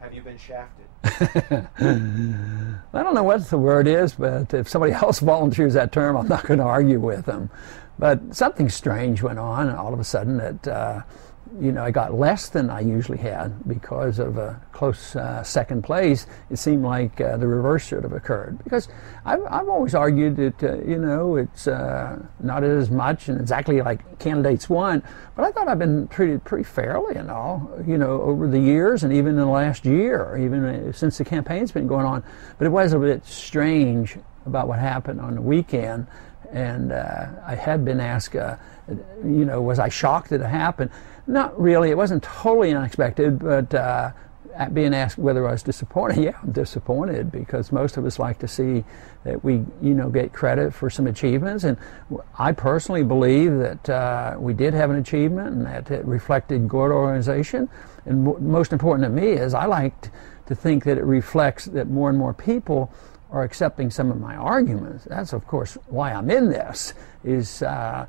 Have you been shafted? I don't know what the word is, but if somebody else volunteers that term, I'm not going to argue with them. But something strange went on, and all of a sudden that I got less than I usually had because of a close second place. It seemed like the reverse should have occurred, because I've always argued that it's not as much and exactly like candidates want, but I thought I've been treated pretty fairly and all, over the years, and even in the last year, even since the campaign's been going on. But it was a bit strange about what happened on the weekend, and I had been asked, was I shocked that it happened? Not really. It wasn't totally unexpected, but being asked whether I was disappointed, yeah, I'm disappointed, because most of us like to see that we, get credit for some achievements, and I personally believe that we did have an achievement and that it reflected good organization. And most important to me is I like to think that it reflects that more and more people are accepting some of my arguments. That's, of course, why I'm in this, is to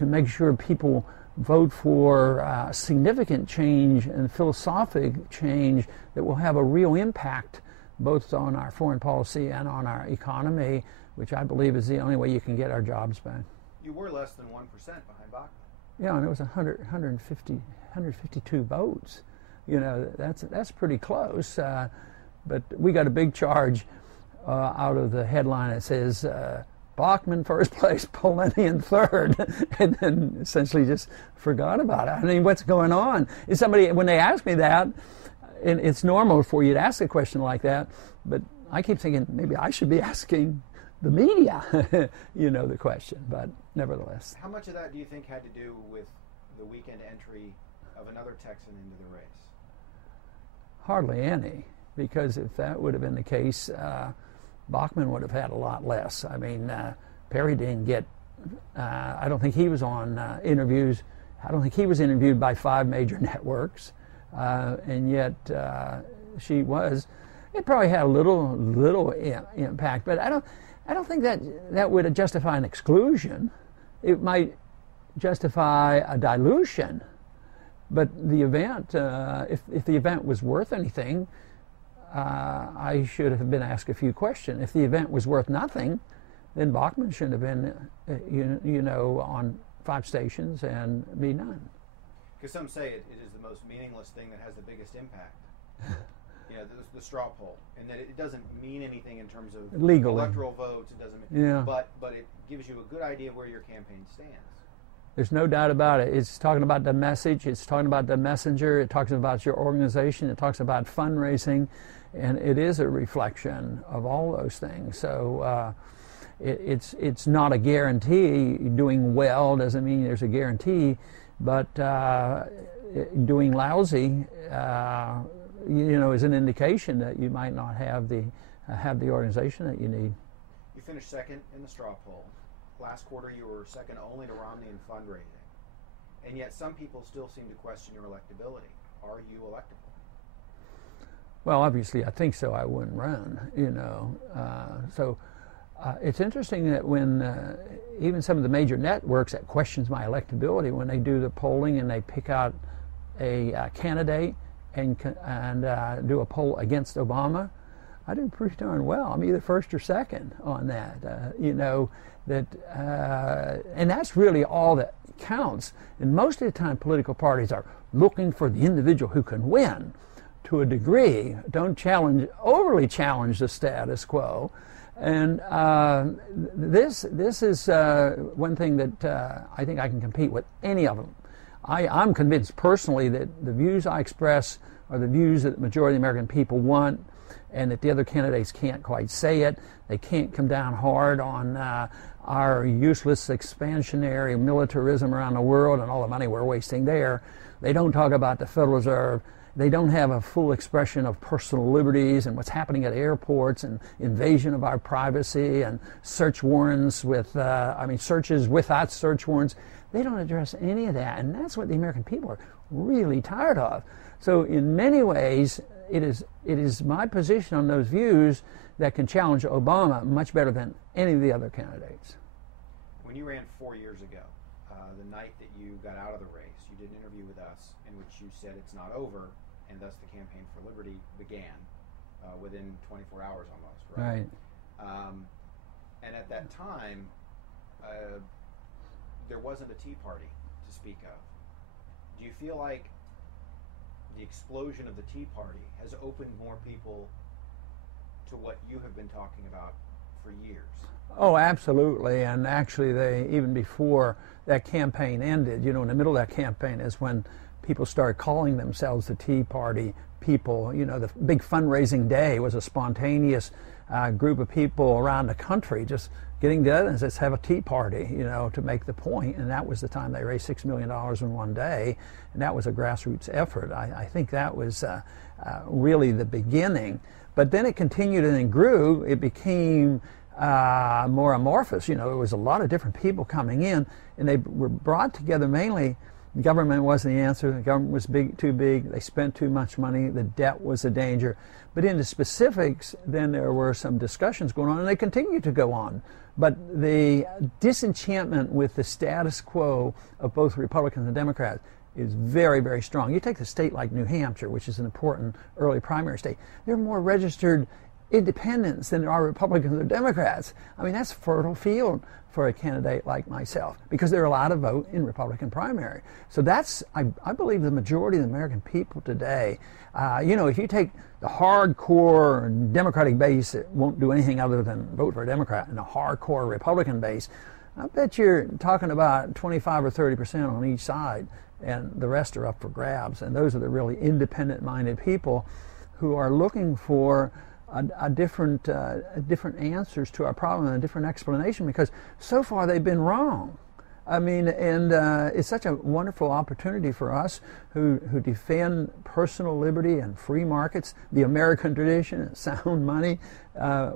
make sure people vote for significant change and philosophic change that will have a real impact both on our foreign policy and on our economy, which I believe is the only way you can get our jobs back. You were less than 1% behind Bachman. Yeah, and it was 152 votes. That's pretty close. But we got a big charge out of the headline that says, Bachman first place, Polinian third, and then essentially just forgot about it. I mean, what's going on? Is somebody, when they ask me that, and it's normal for you to ask a question like that, but I keep thinking maybe I should be asking the media, the question, but nevertheless. How much of that do you think had to do with the weekend entry of another Texan into the race? Hardly any, because if that would have been the case, Bachman would have had a lot less. I mean, Perry didn't get, I don't think he was on interviews. I don't think he was interviewed by 5 major networks, and yet she was. It probably had a little impact, but I don't think that would justify an exclusion. It might justify a dilution, but the event, if the event was worth anything, I should have been asked a few questions. If the event was worth nothing, then Bachman shouldn't have been, on 5 stations and me none. Because some say it is the most meaningless thing that has the biggest impact. The straw poll, and that it doesn't mean anything in terms of legally electoral votes. It doesn't mean, yeah. But it gives you a good idea of where your campaign stands. There's no doubt about it. It's talking about the message. It's talking about the messenger. It talks about your organization. It talks about fundraising. And it is a reflection of all those things. So it's not a guarantee. Doing well doesn't mean there's a guarantee. But doing lousy, is an indication that you might not have the organization that you need. You finished second in the straw poll. Last quarter, you were second only to Romney in fundraising. And yet some people still seem to question your electability. Are you electable? Well, obviously, I think so. I wouldn't run, So it's interesting that when even some of the major networks that questions my electability, when they do the polling and they pick out a candidate and do a poll against Obama, I do pretty darn well. I'm either first or second on that. And that's really all that counts. And most of the time, political parties are looking for the individual who can win. To a degree, don't overly challenge the status quo, and this is one thing that I think I can compete with any of them. I'm convinced personally that the views I express are the views that the majority of the American people want, and that the other candidates can't quite say it. They can't come down hard on our useless expansionary militarism around the world and all the money we're wasting there. They don't talk about the Federal Reserve. They don't have a full expression of personal liberties and what's happening at airports and invasion of our privacy and search warrants searches without search warrants. They don't address any of that, and that's what the American people are really tired of. So in many ways, it is my position on those views that can challenge Obama much better than any of the other candidates. When you ran 4 years ago, the night that you got out of the race, you did an interview with us in which you said it's not over and thus the Campaign for Liberty began within 24 hours almost, right? And at that time, there wasn't a Tea Party to speak of. Do you feel like the explosion of the Tea Party has opened more people to what you have been talking about for years? Oh, absolutely. And actually, even before that campaign ended, in the middle of that campaign is when people started calling themselves the Tea Party people. The big fundraising day was a spontaneous group of people around the country just getting together and let's have a tea party, to make the point. And that was the time they raised $6 million in one day. And that was a grassroots effort. I think that was really the beginning. But then it continued and it grew. It became more amorphous. There was a lot of different people coming in, and they were brought together mainly. The government wasn't the answer. The government was too big. They spent too much money. The debt was a danger. But into specifics, then there were some discussions going on, and they continue to go on. But the disenchantment with the status quo of both Republicans and Democrats is very, very strong. You take a state like New Hampshire, which is an important early primary state. There are more registered independents than there are Republicans or Democrats. I mean, that's fertile field for a candidate like myself because they're allowed to vote in Republican primary. So that's, I believe, the majority of the American people today. If you take the hardcore Democratic base that won't do anything other than vote for a Democrat and a hardcore Republican base, I bet you're talking about 25 or 30% on each side, and the rest are up for grabs. And those are the really independent-minded people who are looking for different answers to our problem and a different explanation, because so far they've been wrong. I mean, and it's such a wonderful opportunity for us who defend personal liberty and free markets, the American tradition and sound money.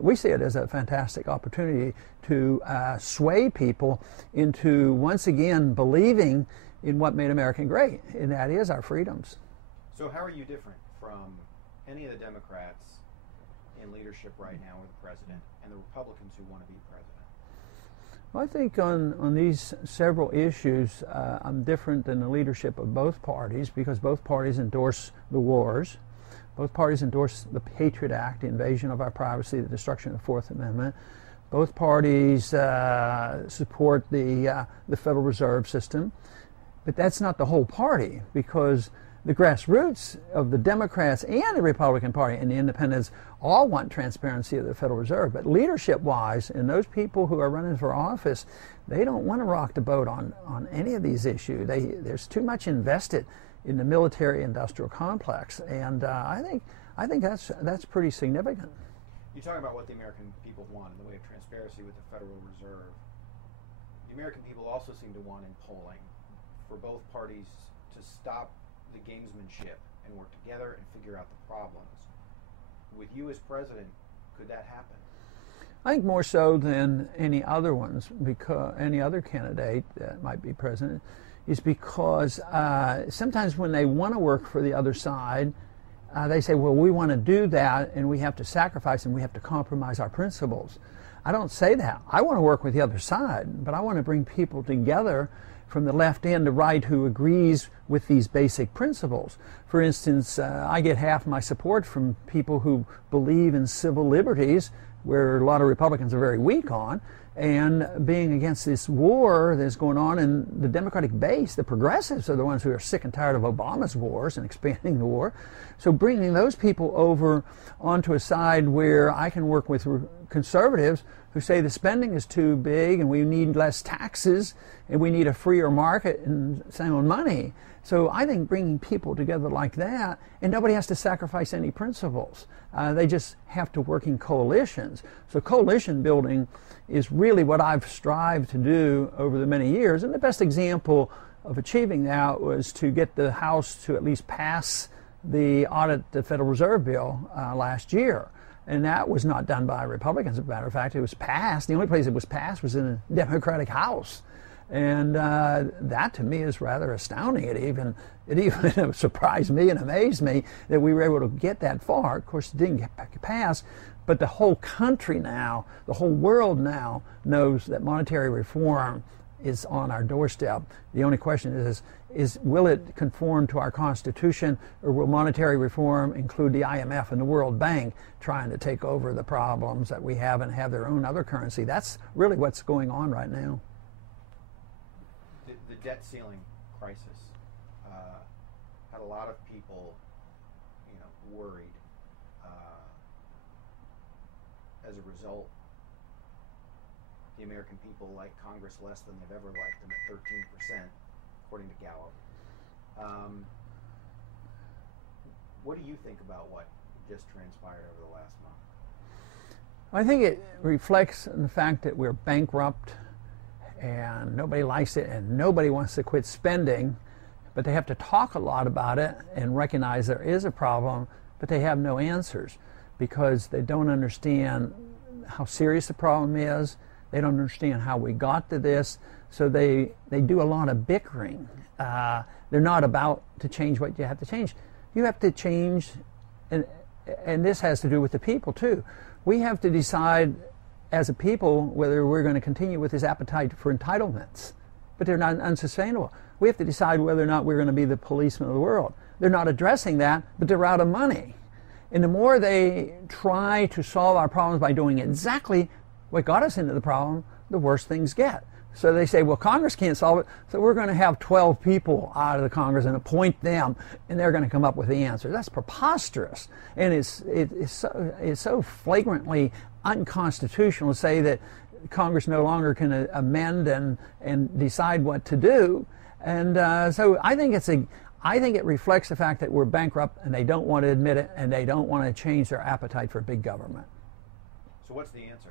We see it as a fantastic opportunity to sway people into once again believing in what made America great, and that is our freedoms. So how are you different from any of the Democrats in leadership right now with the president and the Republicans who want to be president? Well, I think on these several issues, I'm different than the leadership of both parties because both parties endorse the wars. Both parties endorse the Patriot Act, the invasion of our privacy, the destruction of the Fourth Amendment. Both parties support the Federal Reserve System. But that's not the whole party, because the grassroots of the Democrats and the Republican Party and the independents all want transparency of the Federal Reserve. But leadership-wise, and those people who are running for office, they don't want to rock the boat on any of these issues. There's too much invested in the military-industrial complex, and I think that's pretty significant. You talk about what the American people want in the way of transparency with the Federal Reserve. The American people also seem to want in polling for both parties to stop the gamesmanship and work together and figure out the problems. With you as president, could that happen? I think more so than any other ones, because any other candidate that might be president, is because sometimes when they want to work for the other side, they say, well, we want to do that and we have to sacrifice and we have to compromise our principles. I don't say that. I want to work with the other side, but I want to bring people together from the left and the right who agrees with these basic principles. For instance, I get half my support from people who believe in civil liberties, where a lot of Republicans are very weak on, and being against this war that's going on in the Democratic base. The progressives are the ones who are sick and tired of Obama's wars and expanding the war. So bringing those people over onto a side where I can work with conservatives who say the spending is too big and we need less taxes and we need a freer market and sound money. So I think bringing people together like that, and nobody has to sacrifice any principles. They just have to work in coalitions. So coalition building is really what I've strived to do over the many years. And the best example of achieving that was to get the House to at least pass the the Federal Reserve bill last year. And that was not done by Republicans. As a matter of fact, it was passed. The only place it was passed was in the Democratic House. And that to me is rather astounding. It even surprised me and amazed me that we were able to get that far. Of course, it didn't get passed, but the whole country now, the whole world now knows that monetary reform is on our doorstep. The only question is will it conform to our Constitution, or will monetary reform include the IMF and the World Bank trying to take over the problems that we have and have their own other currency? That's really what's going on right now. The debt ceiling crisis had a lot of people, worried as a result. The American people like Congress less than they've ever liked them at 13%, according to Gallup. What do you think about what just transpired over the last month? I think it reflects the fact that we're bankrupt and nobody likes it and nobody wants to quit spending, but they have to talk a lot about it and recognize there is a problem, but they have no answers because they don't understand how serious the problem is. They don't understand how we got to this, so they do a lot of bickering. They're not about to change what you have to change. You have to change, and this has to do with the people too. We have to decide as a people whether we're going to continue with this appetite for entitlements, but they're not unsustainable. We have to decide whether or not we're going to be the policeman of the world. They're not addressing that, but they're out of money. And the more they try to solve our problems by doing exactly what got us into the problem, the worse things get. So they say, well, Congress can't solve it, so we're going to have 12 people out of the Congress and appoint them, and they're going to come up with the answer. That's preposterous. And it's so flagrantly unconstitutional to say that Congress no longer can amend and decide what to do. And so I think it reflects the fact that we're bankrupt and they don't want to admit it and they don't want to change their appetite for big government. So what's the answer?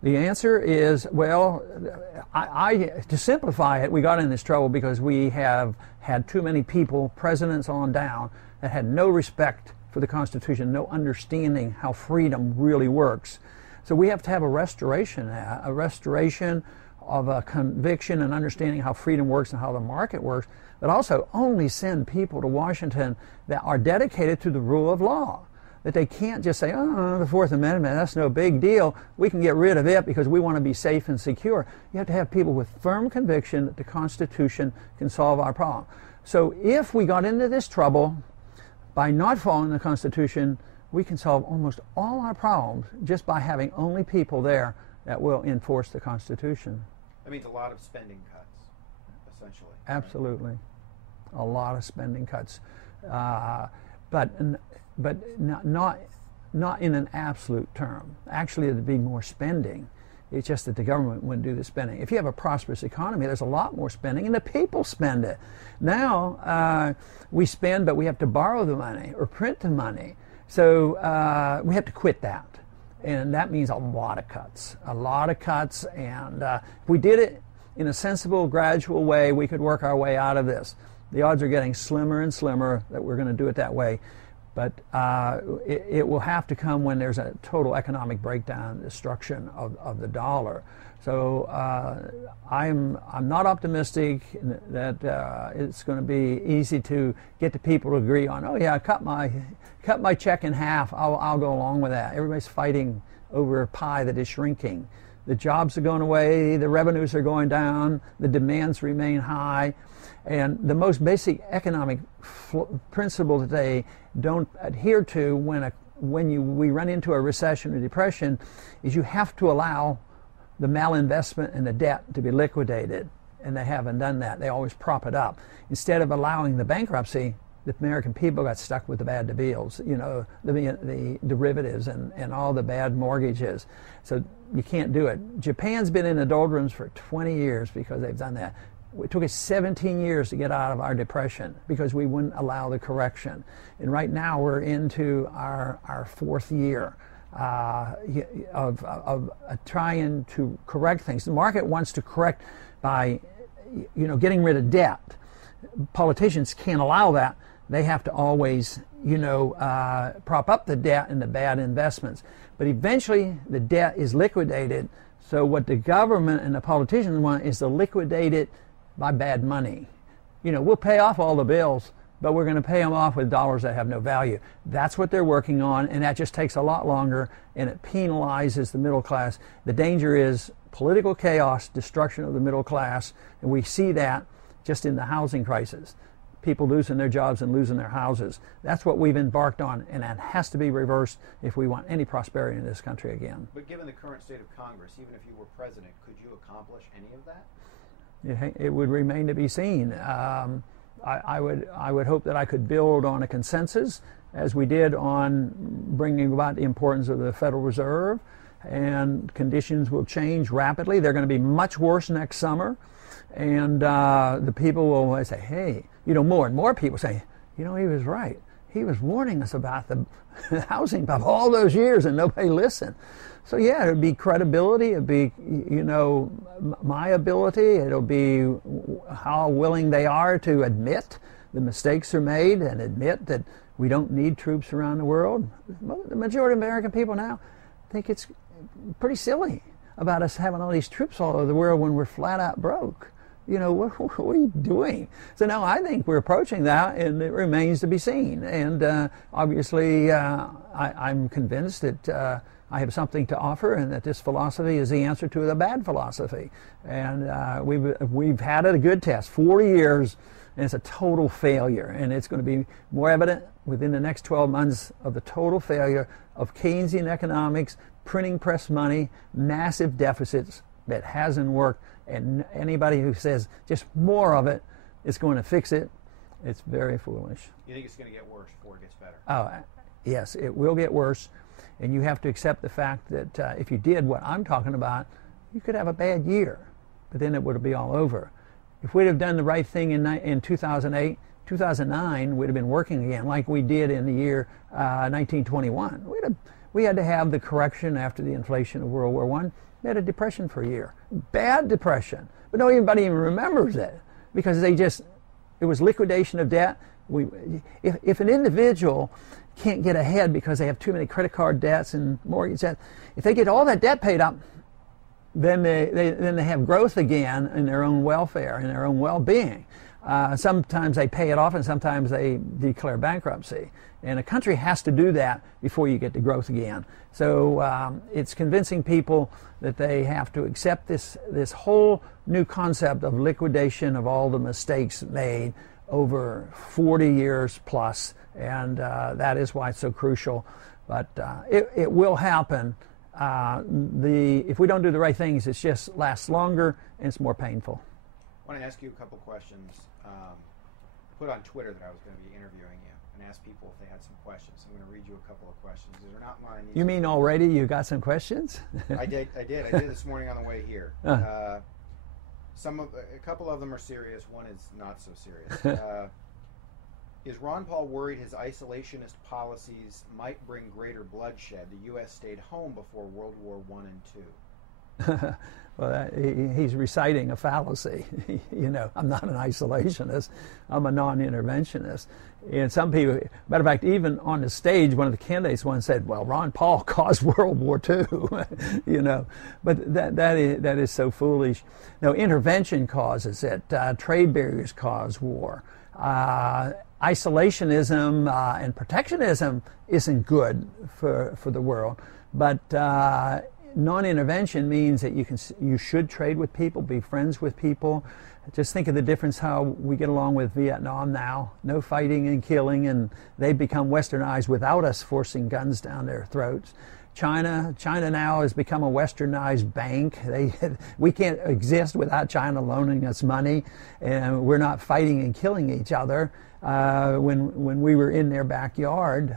The answer is, well, to simplify it, we got in this trouble because we have had too many people, presidents on down, that had no respect for the Constitution, no understanding how freedom really works. So we have to have a restoration of a conviction and understanding how freedom works and how the market works, but also only send people to Washington that are dedicated to the rule of law. That they can't just say, oh, the Fourth Amendment, that's no big deal. We can get rid of it because we want to be safe and secure. You have to have people with firm conviction that the Constitution can solve our problem. So if we got into this trouble by not following the Constitution, we can solve almost all our problems just by having only people there that will enforce the Constitution. That means a lot of spending cuts, essentially. Absolutely. Right? A lot of spending cuts. But not in an absolute term. Actually, there'd be more spending. It's just that the government wouldn't do the spending. If you have a prosperous economy, there's a lot more spending, and the people spend it. Now, we spend, but we have to borrow the money or print the money. So we have to quit that. And that means a lot of cuts. A lot of cuts, and if we did it in a sensible, gradual way, we could work our way out of this. The odds are getting slimmer and slimmer that we're going to do it that way. But it will have to come when there's a total economic breakdown, destruction of the dollar. So I'm not optimistic that it's going to be easy to get the people to agree on, oh yeah, cut my check in half, I'll go along with that. Everybody's fighting over a pie that is shrinking. The jobs are going away, the revenues are going down, the demands remain high, and the most basic economic principle that they don't adhere to when we run into a recession or depression is you have to allow the malinvestment and the debt to be liquidated, and they haven't done that. They always prop it up. Instead of allowing the bankruptcy, the American people got stuck with the bad deals, the derivatives and all the bad mortgages. So you can't do it. Japan's been in the doldrums for 20 years because they've done that. It took us 17 years to get out of our depression because we wouldn't allow the correction. And right now we're into our fourth year of trying to correct things. The market wants to correct by getting rid of debt. Politicians can't allow that. They have to always prop up the debt and the bad investments. But eventually the debt is liquidated. So what the government and the politicians want is to liquidate it by bad money. We'll pay off all the bills, but we're going to pay them off with dollars that have no value. That's what they're working on, and that just takes a lot longer, and it penalizes the middle class. The danger is political chaos, destruction of the middle class, and we see that just in the housing crisis. People losing their jobs and losing their houses. That's what we've embarked on, and that has to be reversed if we want any prosperity in this country again. But given the current state of Congress, even if you were president, could you accomplish any of that? It would remain to be seen. I would hope that I could build on a consensus, as we did on bringing about the importance of the Federal Reserve, and conditions will change rapidly. They're going to be much worse next summer, and the people will say, hey, more and more people say, he was right. He was warning us about the housing bubble all those years, and nobody listened. So yeah, it'll be credibility, it'll be, my ability, it'll be how willing they are to admit the mistakes are made and admit that we don't need troops around the world. The majority of American people now think it's pretty silly about us having all these troops all over the world when we're flat out broke. What are you doing? So now I think we're approaching that, and it remains to be seen. And obviously, I'm convinced that I have something to offer, and that this philosophy is the answer to the bad philosophy. And we've had it a good test, 40 years, and it's a total failure. And it's going to be more evident within the next 12 months of the total failure of Keynesian economics, printing press money, massive deficits that hasn't worked. And anybody who says just more of it is going to fix it, it's very foolish. You think it's going to get worse before it gets better? Oh, yes, it will get worse. And you have to accept the fact that if you did what I'm talking about, you could have a bad year, but then it would be all over. If we'd have done the right thing in 2008, 2009, we'd have been working again like we did in the year 1921. We had to have the correction after the inflation of World War I. We had a depression for a year, bad depression, but nobody even remembers it because it was liquidation of debt. If an individual can't get ahead because they have too many credit card debts and mortgage debt, if they get all that debt paid up, then they have growth again in their own welfare, in their own well-being. Sometimes they pay it off, and sometimes they declare bankruptcy. And a country has to do that before you get to growth again. So it's convincing people that they have to accept this whole new concept of liquidation of all the mistakes made over 40 years plus, and that is why it's so crucial. But it will happen. If we don't do the right things, it just lasts longer and it's more painful. I want to ask you a couple questions. Put on Twitter that I was going to be interviewing you and ask people if they had some questions. I'm going to read you a couple of questions. These are not mine. You mean already you got some questions? I did this morning on the way here. A couple of them are serious. One is not so serious. Is Ron Paul worried his isolationist policies might bring greater bloodshed? The U.S. stayed home before World War I and II. Well, he's reciting a fallacy. I'm not an isolationist. I'm a non-interventionist. And some people, matter of fact, even on the stage, one of the candidates once said, well, Ron Paul caused World War II, But that is so foolish. No, intervention causes it. Trade barriers cause war. Isolationism and protectionism isn't good for the world. But non-intervention means that you should trade with people, be friends with people. Just think of the difference how we get along with Vietnam now. No fighting and killing, and they become westernized without us forcing guns down their throats. China now has become a westernized bank. We can't exist without China loaning us money, and we're not fighting and killing each other. When we were in their backyard,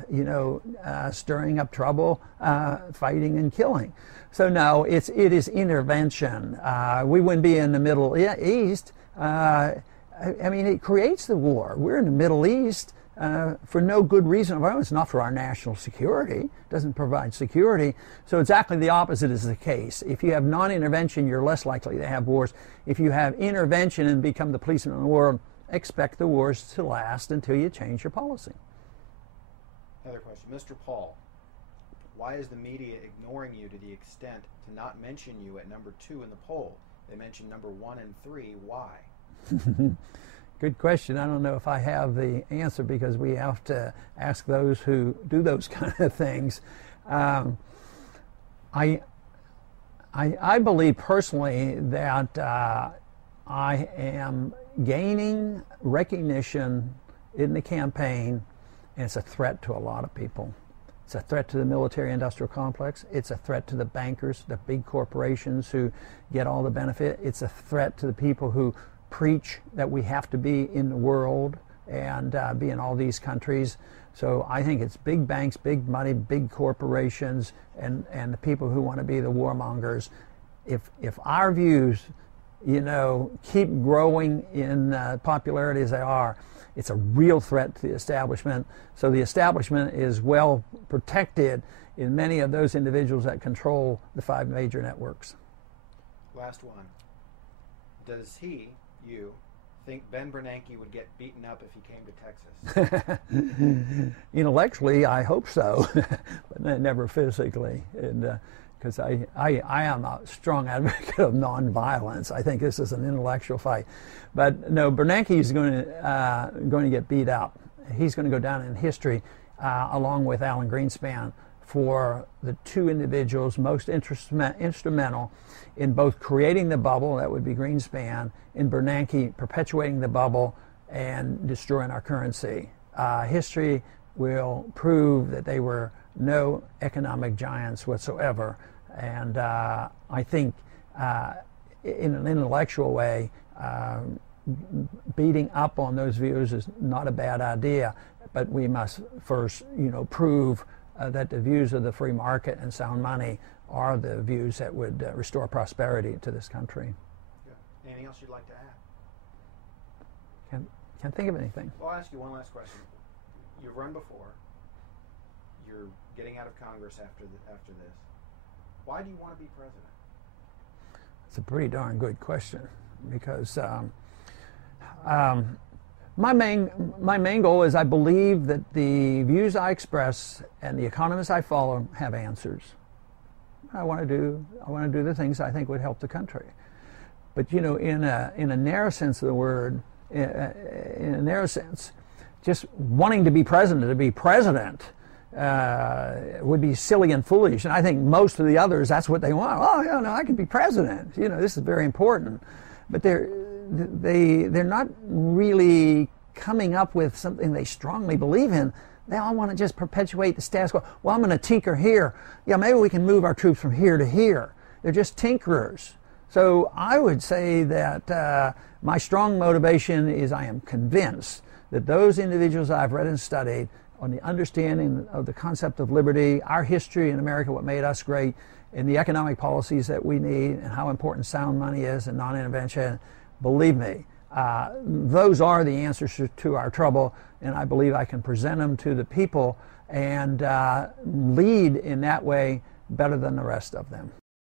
stirring up trouble, fighting and killing. So no, it is intervention. We wouldn't be in the Middle East. It creates the war. We're in the Middle East for no good reason of our own. It's not for our national security. It doesn't provide security. So exactly the opposite is the case. If you have non-intervention, you're less likely to have wars. If you have intervention and become the policeman of the world, expect the wars to last until you change your policy. Another question. Mr. Paul, why is the media ignoring you to the extent to not mention you at number 2 in the poll? They mention number 1 and 3. Why? Good question. I don't know if I have the answer because we have to ask those who do those kind of things. I believe personally that I am gaining recognition in the campaign, and it's a threat to a lot of people. It's a threat to the military-industrial complex. It's a threat to the bankers, the big corporations who get all the benefit. It's a threat to the people who preach that we have to be in the world and be in all these countries. So I think it's big banks, big money, big corporations, and the people who want to be the warmongers. If our views, keep growing in popularity as they are, it's a real threat to the establishment. So the establishment is well protected in many of those individuals that control the 5 major networks. Last one. Does you think Ben Bernanke would get beaten up if he came to Texas? Intellectually, I hope so, but never physically. And because I am a strong advocate of nonviolence. I think this is an intellectual fight. But no, Bernanke is going to get beat up. He's going to go down in history along with Alan Greenspan for the 2 individuals most instrumental in both creating the bubble, that would be Greenspan, in Bernanke perpetuating the bubble and destroying our currency. History will prove that they were no economic giants whatsoever. And I think in an intellectual way, beating up on those views is not a bad idea, but we must first, prove that the views of the free market and sound money are the views that would restore prosperity to this country. Good. Anything else you'd like to add? Can't think of anything. Well, I'll ask you one last question. You've run before. You're getting out of Congress after this. Why do you want to be president? It's a pretty darn good question, because my main goal is I believe that the views I express and the economists I follow have answers. I want to do the things I think would help the country. But in a narrow sense of the word, in a narrow sense, just wanting to be president would be silly and foolish. And I think most of the others, that's what they want. Oh, yeah, no, I can be president. This is very important. But they're not really coming up with something they strongly believe in. They all want to just perpetuate the status quo. Well, I'm going to tinker here. Yeah, maybe we can move our troops from here to here. They're just tinkerers. So I would say that my strong motivation is I am convinced that those individuals I've read and studied on the understanding of the concept of liberty, our history in America, what made us great, and the economic policies that we need, and how important sound money is and non-intervention, believe me, those are the answers to our trouble, and I believe I can present them to the people and lead in that way better than the rest of them.